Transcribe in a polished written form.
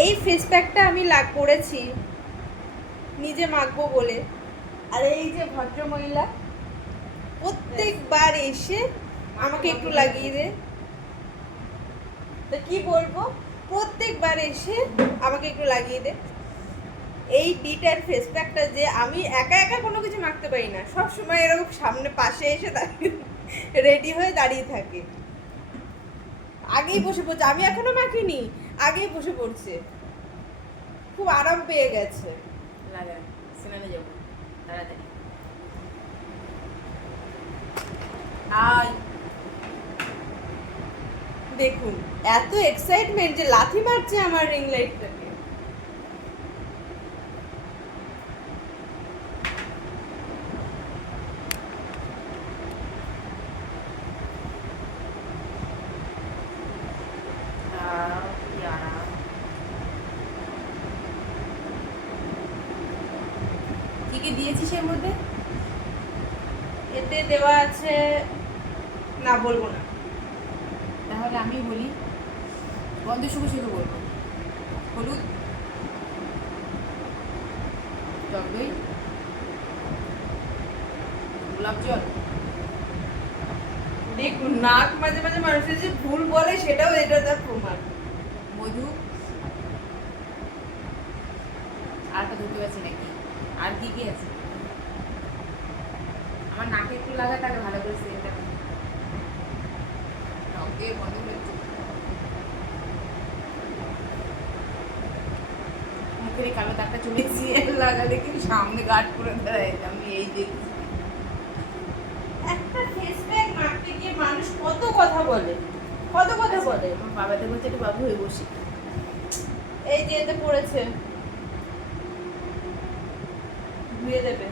এই ফেস প্যাকটা আমি করেছি নিজে মাখবো বলে। আর এই যে ভদ্রমহিলা প্রত্যেকবার এসে আমাকে একটু লাগিয়ে দে, তো কি বলবো, প্রত্যেকবার এসে আমাকে একটু লাগিয়ে দে। এই ডিটার ফেস প্যাকটা যে আমি একা একা কোনো কিছু মাখতে পারি না, সব সময় এরকম সামনে পাশে এসে দাঁড়িয়ে রেডি হয়ে দাঁড়িয়ে থাকে, আগেই বসে পড়ছে। আমি এখনো মাখিনি, আগেই বসে পড়ছে, খুব আরাম পেয়ে গেছে। লাগা স্নানে যাবো তাড়াতাড়ি। আয় দেখুন এত এক্সাইটমেন্ট যে লাথি মারছে আমার রিং লাইটটাকে। কি আরাম। কি কি দিয়েছিস এর মধ্যে? এতে দেওয়া আছে, না বলবো না। তাহলে আমি বলি, গন্ধ শুধু শুধু বলবো। হলুদ, টক দই, গোলাপ জল। দেখুন নাক মাঝে মাঝে মানুষের যে ভুল বলে সেটাও এটা তার প্রমাণ। মধু, আর তো ধরতে পারছি নাকি, আর কি কি আছে? আমার নাকে একটু লাগা, তাকে ভালো করে সেটা ওকে বন্ধ হচ্ছে। মুখের এই কালো দাগটা চলে এসেছি লাগালে কি সামনে গার্ড করে দাঁড়ায়, আমি এই দেখছি। একটা ফেস প্যাক মাখতে গিয়ে মানুষ কত কথা বলে, কত কথা বলে। আমার বাবাতে বলছে একটু বাবু হয়ে বসি। এই যে এতে পড়েছে, ধুয়ে দেবে।